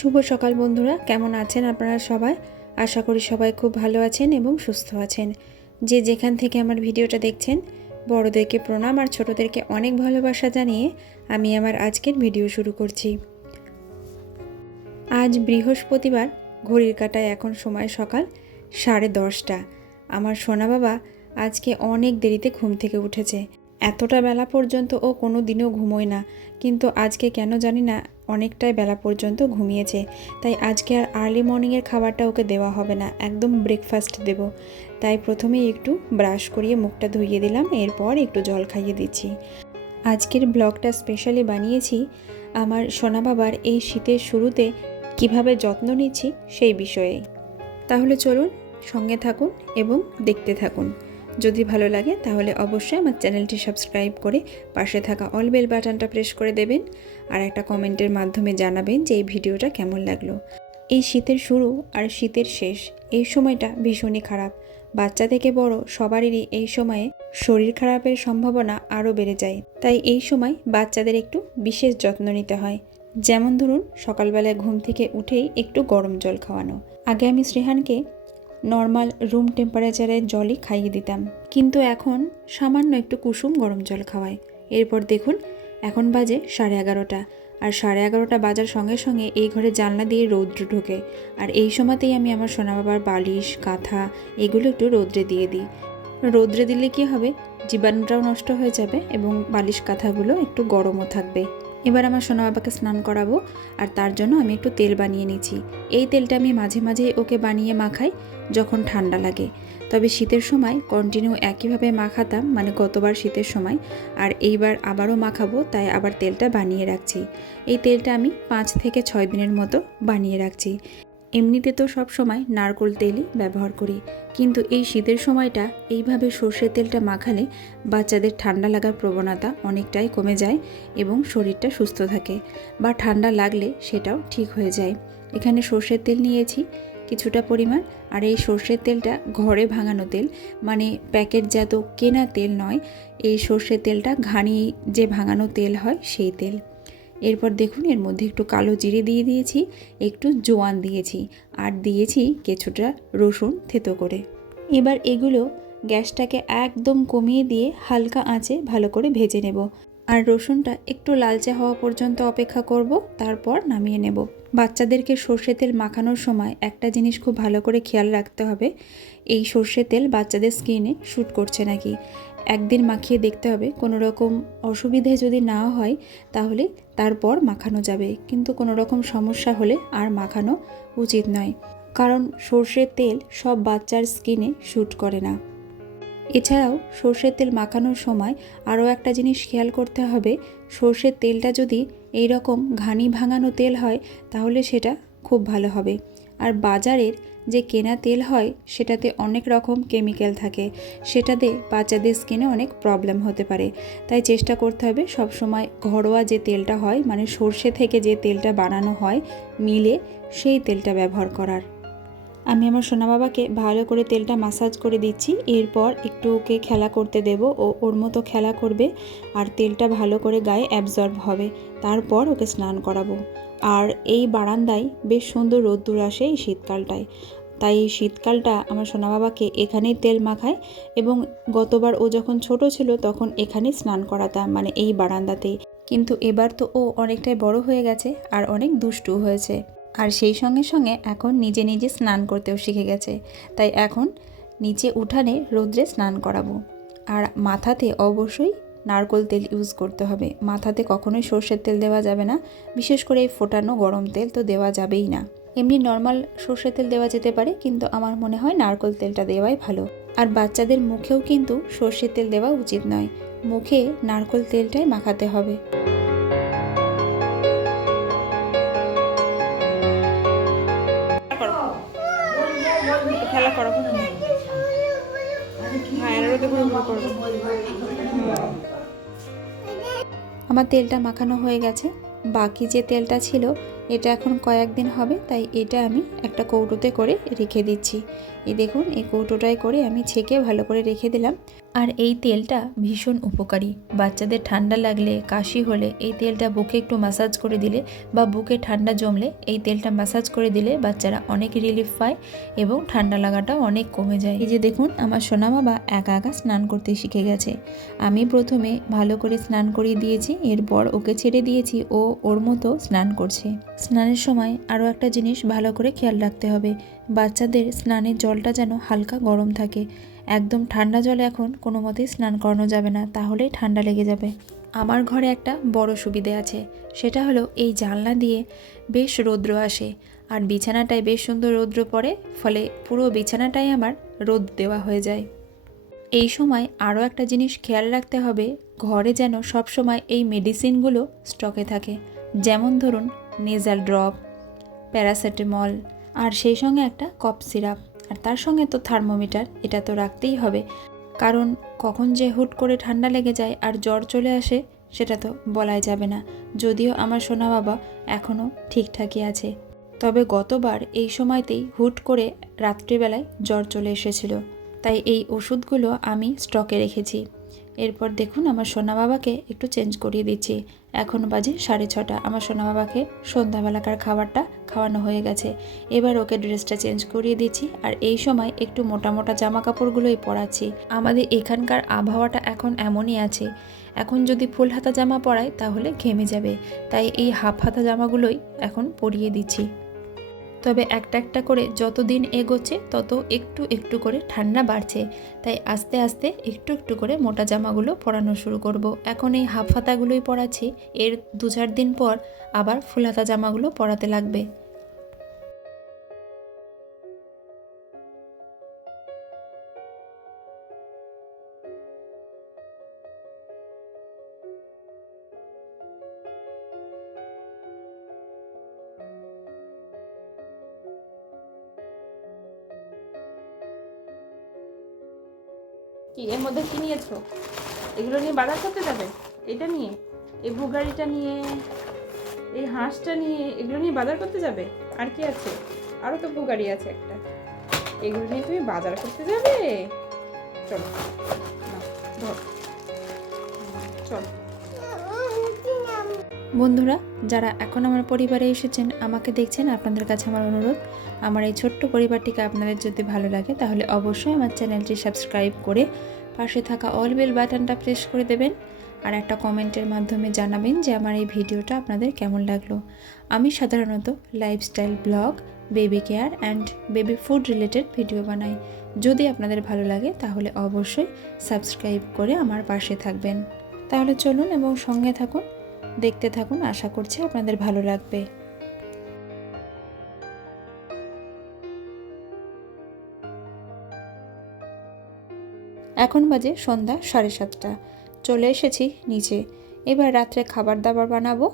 শুভ সকাল বন্ধুরা, কেমন আছেন আপনারা সবাই? আশা করি সবাই খুব ভালো আছেন এবং সুস্থ আছেন। যে যেখান থেকে আমার ভিডিওটা দেখছেন, বড়দেরকে প্রণাম আর ছোটদেরকে অনেক ভালোবাসা জানিয়ে আমি আমার আজকের ভিডিও শুরু করছি। আজ বৃহস্পতিবার, ঘড়ির কাঁটায় এখন সময় সকাল 10:30। আমার সোনা বাবা আজকে অনেক দেরিতে ঘুম থেকে উঠেছে। এতটা বেলা পর্যন্ত ও কোনো দিনও ঘুমোয় না, কিন্তু আজকে কেন জানি না অনেকটাই বেলা পর্যন্ত ঘুমিয়েছে। তাই আজকে আর আর্লি মর্নিংয়ের খাবারটা ওকে দেওয়া হবে না, একদম ব্রেকফাস্ট দেব। তাই প্রথমেই একটু ব্রাশ করিয়ে মুখটা ধুইয়ে দিলাম, এরপর একটু জল খাইয়ে দিচ্ছি। আজকের ব্লগটা স্পেশালি বানিয়েছি আমার সোনা বাবার এই শীতের শুরুতে কিভাবে যত্ন নিচ্ছি সেই বিষয়ে। তাহলে চলুন সঙ্গে থাকুন এবং দেখতে থাকুন। যদি ভালো লাগে তাহলে অবশ্যই আমার চ্যানেলটি সাবস্ক্রাইব করে পাশে থাকা অল বেল বাটনটা প্রেস করে দেবেন আর একটা কমেন্টের মাধ্যমে জানাবেন যে এই ভিডিওটা কেমন লাগলো। এই শীতের শুরু আর শীতের শেষ, এই সময়টা ভীষণই খারাপ। বাচ্চা থেকে বড় সবারই এই সময়ে শরীর খারাপের সম্ভাবনা আরও বেড়ে যায়। তাই এই সময় বাচ্চাদের একটু বিশেষ যত্ন নিতে হয়। যেমন ধরুন, সকালবেলায় ঘুম থেকে উঠেই একটু গরম জল খাওয়ানো। আগে আমি শ্রেহানকে নর্মাল রুম টেম্পারেচারের জলই খাইয়ে দিতাম, কিন্তু এখন সামান্য একটু কুসুম গরম জল খাওয়াই। এরপর দেখুন এখন বাজে 11:30, আর 11:30 বাজার সঙ্গে সঙ্গে এই ঘরে জানলা দিয়ে রৌদ্র ঢোকে। আর এই সময়তেই আমি আমার সোনা বাবার বালিশ, কাঁথা এগুলো একটু রৌদ্রে দিয়ে দিই। রৌদ্রে দিলে কি হবে, জীবাণুটাও নষ্ট হয়ে যাবে এবং বালিশ কাঁথাগুলো একটু গরমও থাকবে। এবার আমার সোনা বাবাকে স্নান করাবো, আর তার জন্য আমি একটু তেল বানিয়ে নিচ্ছি। এই তেলটা আমি মাঝে মাঝে ওকে বানিয়ে মাখাই যখন ঠান্ডা লাগে। তবে শীতের সময় কন্টিনিউ একইভাবে মাখাতাম, মানে গতবার শীতের সময়, আর এইবার আবারও মাখাবো, তাই আবার তেলটা বানিয়ে রাখছি। এই তেলটা আমি 5 থেকে 6 দিনের মতো বানিয়ে রাখছি। এমনিতে তো সব সময় নারকেল তেলই ব্যবহার করি, কিন্তু এই শীতের সময়টা এইভাবে সর্ষের তেলটা মাখালে বাচ্চাদের ঠান্ডা লাগার প্রবণতা অনেকটাই কমে যায় এবং শরীরটা সুস্থ থাকে, বা ঠান্ডা লাগলে সেটাও ঠিক হয়ে যায়। এখানে সর্ষের তেল নিয়েছি কিছুটা পরিমাণ, আর এই সর্ষের তেলটা ঘরে ভাঙানো তেল, মানে প্যাকেটজাত কেনা তেল নয়। এই সর্ষের তেলটা ঘানি যে ভাঙানো তেল হয় সেই তেল। এরপর দেখুন এর মধ্যে একটু কালো জিরে দিয়ে দিয়েছি, একটু জোয়ান দিয়েছি, আর দিয়েছি কিছুটা রসুন থেতো করে। এবার এগুলো গ্যাসটাকে একদম কমিয়ে দিয়ে হালকা আঁচে ভালো করে ভেজে নেব, আর রসুনটা একটু লালচে হওয়া পর্যন্ত অপেক্ষা করব, তারপর নামিয়ে নেব। বাচ্চাদেরকে সর্ষে তেল মাখানোর সময় একটা জিনিস খুব ভালো করে খেয়াল রাখতে হবে, এই সর্ষে তেল বাচ্চাদের স্কিনে শ্যুট করছে নাকি। একদিন মাখিয়ে দেখতে হবে, কোনো রকম অসুবিধে যদি না হয় তাহলে তারপর মাখানো যাবে, কিন্তু কোনো রকম সমস্যা হলে আর মাখানো উচিত নয়, কারণ সর্ষের তেল সব বাচ্চার স্কিনে শ্যুট করে না। এছাড়াও সর্ষের তেল মাখানোর সময় আরও একটা জিনিস খেয়াল করতে হবে, সর্ষের তেলটা যদি এই রকম ঘানি ভাঙানো তেল হয় তাহলে সেটা খুব ভালো হবে। আর বাজারের যে কেনা তেল হয় সেটাতে অনেক রকম কেমিক্যাল থাকে, সেটাতে বাচ্চাদের স্কিনে অনেক প্রবলেম হতে পারে। তাই চেষ্টা করতে হবে সবসময় ঘরোয়া যে তেলটা হয়, মানে সর্ষে থেকে যে তেলটা বানানো হয় মিলে, সেই তেলটা ব্যবহার করার। আমি আমার সোনা বাবাকে ভালো করে তেলটা মাসাজ করে দিচ্ছি, এরপর একটু ওকে খেলা করতে দেব, ও ওর মতো খেলা করবে আর তেলটা ভালো করে গায়ে অ্যাবজর্ব হবে, তারপর ওকে স্নান করাবো। আর এই বারান্দায় বেশ সুন্দর রোদ্দুর আসে এই শীতকালটায়, তাই এই শীতকালটা আমার সোনা বাবাকে এখানেই তেল মাখায়, এবং গতবার ও যখন ছোট ছিল তখন এখানেই স্নান করাতাম, মানে এই বারান্দাতেই। কিন্তু এবার তো ও অনেকটাই বড় হয়ে গেছে আর অনেক দুষ্টু হয়েছে, আর সেই সঙ্গে সঙ্গে এখন নিজে নিজে স্নান করতেও শিখে গেছে। তাই এখন নিচে উঠানে রোদ্রে স্নান করাবো। আর মাথাতে অবশ্যই নারকেল তেল ইউজ করতে হবে, মাথাতে কখনোই সর্ষের তেল দেওয়া যাবে না, বিশেষ করে এই ফোটানো গরম তেল তো দেওয়া যাবেই না। এমনি নর্মাল সর্ষের তেল দেওয়া যেতে পারে, কিন্তু আমার মনে হয় নারকেল তেলটা দেওয়াই ভালো। আর বাচ্চাদের মুখেও কিন্তু সর্ষের তেল দেওয়া উচিত নয়, মুখে নারকেল তেলটাই মাখাতে হবে। খেলা করো, আমার তেলটা মাখানো হয়ে গেছে। বাকি যে তেলটা ছিল এটা এখন কয়েকদিন হবে, তাই এটা আমি একটা কৌটোতে করে রেখে দিচ্ছি। এই দেখুন, এই কৌটোটায় করে আমি ছেঁকে ভালো করে রেখে দিলাম। আর এই তেলটা ভীষণ উপকারী। বাচ্চাদের ঠান্ডা লাগলে, কাশি হলে এই তেলটা বুকে একটু ম্যাসাজ করে দিলে বা বুকে ঠান্ডা জমলে এই তেলটা ম্যাসাজ করে দিলে বাচ্চারা অনেক রিলিফ পায় এবং ঠান্ডা লাগাটাও অনেক কমে যায়। এই যে দেখুন, আমার সোনা বাবা একা একা স্নান করতে শিখে গেছে। আমি প্রথমে ভালো করে স্নান করিয়ে দিয়েছি, এরপর ওকে ছেড়ে দিয়েছি, ও ওর মতো স্নান করছে। স্নানের সময় আরও একটা জিনিস ভালো করে খেয়াল রাখতে হবে, বাচ্চাদের স্নানের জলটা যেন হালকা গরম থাকে। একদম ঠান্ডা জলে এখন কোনো মতেই স্নান করানো যাবে না, তাহলেই ঠান্ডা লেগে যাবে। আমার ঘরে একটা বড় সুবিধে আছে, সেটা হলো এই জানলা দিয়ে বেশ রৌদ্র আসে আর বিছানাটায় বেশ সুন্দর রৌদ্র পড়ে, ফলে পুরো বিছানাটাই আমার রোদ দেওয়া হয়ে যায়। এই সময় আরও একটা জিনিস খেয়াল রাখতে হবে, ঘরে যেন সব সময় এই মেডিসিনগুলো স্টকে থাকে। যেমন ধরুন নেজাল ড্রপ, প্যারাসিটামল, আর সেই সঙ্গে একটা কফ সিরাপ, আর তার সঙ্গে তো থার্মোমিটার, এটা তো রাখতেই হবে। কারণ কখন যে হুট করে ঠান্ডা লেগে যায় আর জ্বর চলে আসে সেটা তো বলাই যাবে না। যদিও আমার সোনা বাবা এখনও ঠিকঠাকই আছে, তবে গতবার এই সময়তেই হুট করে রাত্রিবেলায় জ্বর চলে এসেছিল, তাই এই ওষুধগুলো আমি স্টকে রেখেছি। এরপর দেখুন, আমার সোনা বাবাকে একটু চেঞ্জ করিয়ে দিচ্ছি। এখন বাজে 6:30। আমার সোনা বাবাকে সন্ধ্যাবেলাকার খাবারটা খাওয়ানো হয়ে গেছে। এবার ওকে ড্রেসটা চেঞ্জ করিয়ে দিচ্ছি, আর এই সময় একটু মোটা মোটা জামা কাপড়গুলোই পরাচ্ছি। আমাদের এখানকার আবহাওয়াটা এখন এমনই আছে, এখন যদি ফুল হাতা জামা পরাই তাহলে ঘেমে যাবে, তাই এই হাফ হাতা জামাগুলোই এখন পরিয়ে দিচ্ছি। তবে একটা একটা করে যত দিন এগোচ্ছে তত একটু একটু করে ঠান্ডা বাড়ছে, তাই আস্তে আস্তে একটু একটু করে মোটা জামাগুলো পরানো শুরু করব। এখন এই হাফ হাতাগুলোই পরাচ্ছি, এর 2-4 দিন পর আবার ফুল হাতা জামাগুলো পরাতে লাগবে। কি এর মধ্যে কি নিয়েছো? এগুলো নিয়ে বাজার করতে যাবে? এটা নিয়ে, এই বুগাড়িটা নিয়ে, এই হাঁসটা নিয়ে, এগুলো নিয়ে বাজার করতে যাবে? আর কি আছে? আরও তো বুগাড়ি আছে একটা। এগুলো নিয়ে তুমি বাজার করতে যাবে? চলো, নাও, ধর, চলো। বন্ধুরা, যারা এখন আমার পরিবারে এসেছেন, আমাকে দেখছেন, আপনাদের কাছে আমার অনুরোধ, আমার এই ছোট্ট পরিবারটিকে আপনাদের যদি ভালো লাগে তাহলে অবশ্যই আমার চ্যানেলটি সাবস্ক্রাইব করে পাশে থাকা অল বেল বাটনটা প্রেস করে দেবেন, আর একটা কমেন্টের মাধ্যমে জানাবেন যে আমার এই ভিডিওটা আপনাদের কেমন লাগলো। আমি সাধারণত lifestyle blog, baby care and baby food related video বানাই। যদি আপনাদের ভালো লাগে তাহলে অবশ্যই সাবস্ক্রাইব করে আমার পাশে থাকবেন। তাহলে চলুন এবং সঙ্গে থাকুন, দেখতে থাকুন, আশা করছি আপনাদের ভালো লাগবে। এখন বাজে সন্ধ্যা 7:30। চলে এসেছি নিচে। এবার রাত্রে খাবার দাবার বানাবো,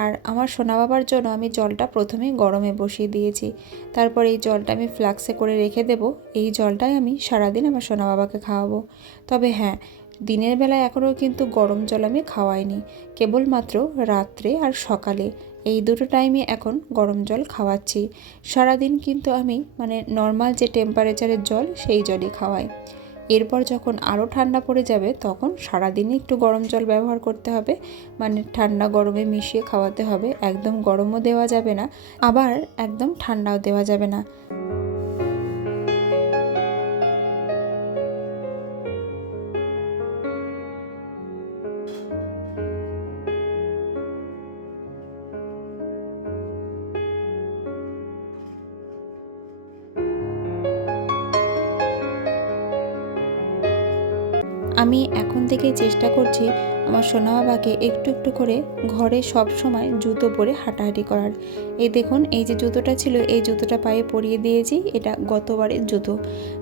আর আমার সোনা বাবার জন্য আমি জলটা প্রথমে গরমে বসিয়ে দিয়েছি। তারপর এই জলটা আমি ফ্লাক্সে করে রেখে দেব। এই জলটাই আমি সারাদিন আমার সোনা বাবাকে খাওয়াবো। তবে হ্যাঁ, দিনের বেলায় এখনও কিন্তু গরম জল আমি খাওয়াইনি, কেবলমাত্র রাত্রে আর সকালে, এই দুটো টাইমে এখন গরম জল খাওয়াচ্ছি। সারাদিন কিন্তু আমি নর্মাল যে টেম্পারেচারের জল সেই জলই খাওয়াই। এরপর যখন আরও ঠান্ডা পড়ে যাবে তখন সারাদিনই একটু গরম জল ব্যবহার করতে হবে, ঠান্ডা গরমে মিশিয়ে খাওয়াতে হবে। একদম গরমও দেওয়া যাবে না, আবার একদম ঠান্ডাও দেওয়া যাবে না। আমি এখন থেকেই চেষ্টা করছি আমার সোনা বাবাকে একটু একটু করে ঘরে সব সময় জুতো পরে হাঁটাহাঁটি করার। এই দেখুন, এই যে জুতোটা ছিল এই জুতোটা পায়ে পরিয়ে দিয়েছি, এটা গতবারের জুতো।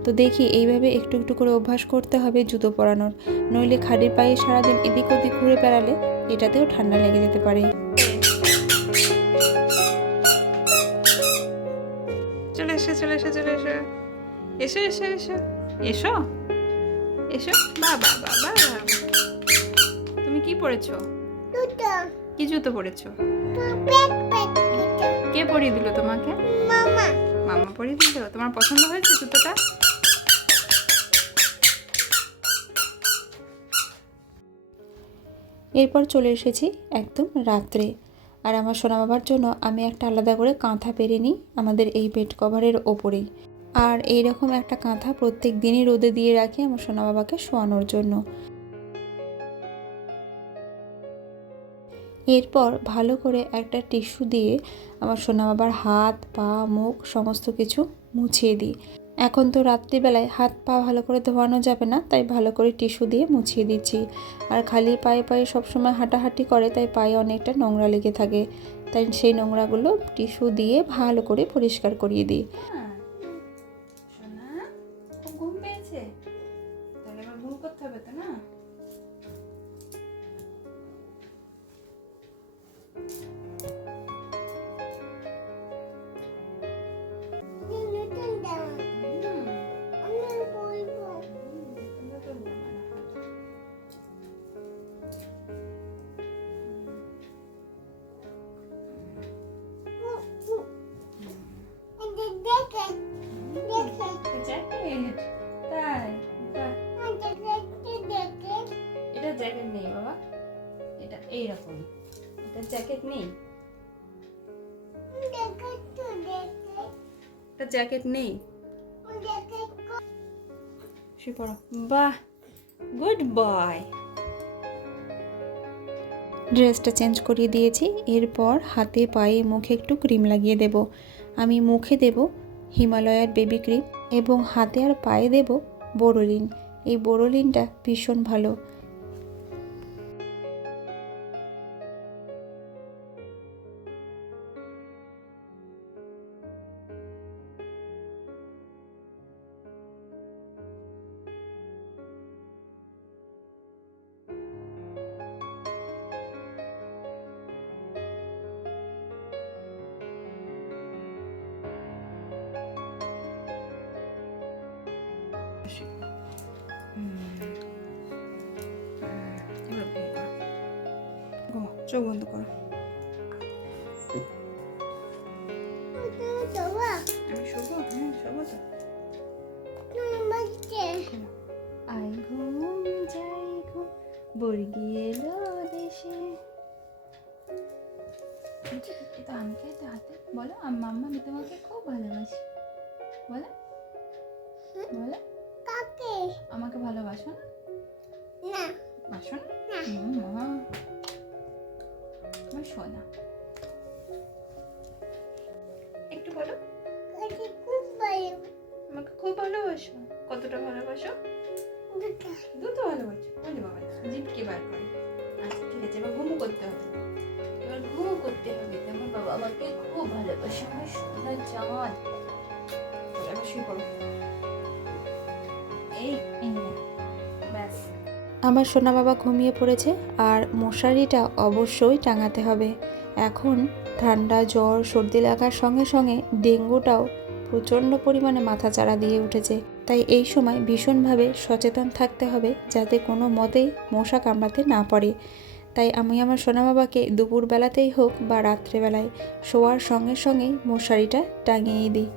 তো দেখি এইভাবে একটু একটু করে অভ্যাস করতে হবে জুতো পরানোর, নইলে খালি পায়ে সারাদিন এদিক ওদিক ঘুরে বেড়ালে এটাতেও ঠান্ডা লেগে যেতে পারে। চলে এসো, চলে এসো, চলে এসো, এসো এসো এসো এসো এসো। বাবা বাবা, তুমি কি পড়েছো? কি জুতো পরেছো? কে পরিয়ে দিল তোমাকে? মামা পরিয়ে দিল। তোমার পছন্দ হয়েছে জুতোটা? এরপর চলে এসেছি একদম রাত্রে। আর আমার সোনা বাবার জন্য আমি একটা আলাদা করে কাঁথা পেরে নিই আমাদের এই বেড কভারের ওপরেই। আর এইরকম একটা কাঁথা প্রত্যেক দিনই রোদে দিয়ে রাখি আমার সোনা বাবাকে শোয়ানোর জন্য। এরপর ভালো করে একটা টিস্যু দিয়ে আমার সোনা বাবার হাত পা মুখ সমস্ত কিছু মুছিয়ে দিই। এখন তো রাত্রিবেলায় হাত পা ভালো করে ধোয়ানো যাবে না, তাই ভালো করে টিস্যু দিয়ে মুছিয়ে দিচ্ছি। আর খালি পায়ে পায়ে সবসময় হাঁটাহাঁটি করে, তাই পায়ে অনেকটা নোংরা লেগে থাকে, তাই সেই নোংরাগুলো টিস্যু দিয়ে ভালো করে পরিষ্কার করিয়ে দিই। সোনা, খুব ঘুম পেয়েছে? তাহলে এবার ঘুম করতে হবে তো না? জ্যাকেট? তাই? বাহ। এটা জ্যাকেট নেই বাবা, এটা এইরকম। এটা জ্যাকেট নেই, এটা জ্যাকেট নেই। শুয়ে পড়ো। বাহ, গুড বয়। ড্রেসটা চেঞ্জ করিয়ে দিয়েছি। এরপর হাতে পায়ে মুখে একটু ক্রিম লাগিয়ে দেব। আমি মুখে দেব হিমালয়ার বেবি ক্রিম এবং হাতে আর পায়ে দেব বোরোলিন। এই বোরোলিনটা ভীষণ ভালো। চোখ বন্ধ করো। আমি শোবো? হ্যাঁ, শোবো তো। আই ঘুম যাই ঘুম, বর্গি এলো দেশে। এটা আমি খাইতে হাতে বলো, মাম্মা আমি তোমাকে খুব ভালোবাসি। বলো বলো, আমাকে ভালোবাসো না? বাসো না? মা আমার সোনা, একটু বলো। আমাকে খুব ভালোবাসো? কতটা ভালোবাসো? দুটো ভালোবাসো? বলি বাবা, জিপকে বার করে। আচ্ছা ঠিক আছে, এবার ঘুমো করতে হবে। এবার ঘুমো করতে হবে। আমার বাবা আমাকে খুব ভালোবাসে, আমার সোনা চাঁদ। এবার শুয়ে পড়ো। এই ব্যাস। আমার সোনা বাবা ঘুমিয়ে পড়েছে আর মশারিটা অবশ্যই টাঙাতে হবে। এখন ঠান্ডা জ্বর সর্দি লাগার সঙ্গে সঙ্গে ডেঙ্গুটাও প্রচণ্ড পরিমাণে মাথাচাড়া দিয়ে উঠেছে, তাই এই সময় ভীষণভাবে সচেতন থাকতে হবে যাতে কোনো মতেই মশা কামড়াতে না পারে। তাই আমি আমার সোনা বাবাকে দুপুরবেলাতেই হোক বা রাত্রেবেলায় শোয়ার সঙ্গে সঙ্গেই মশারিটা টাঙিয়ে দিই।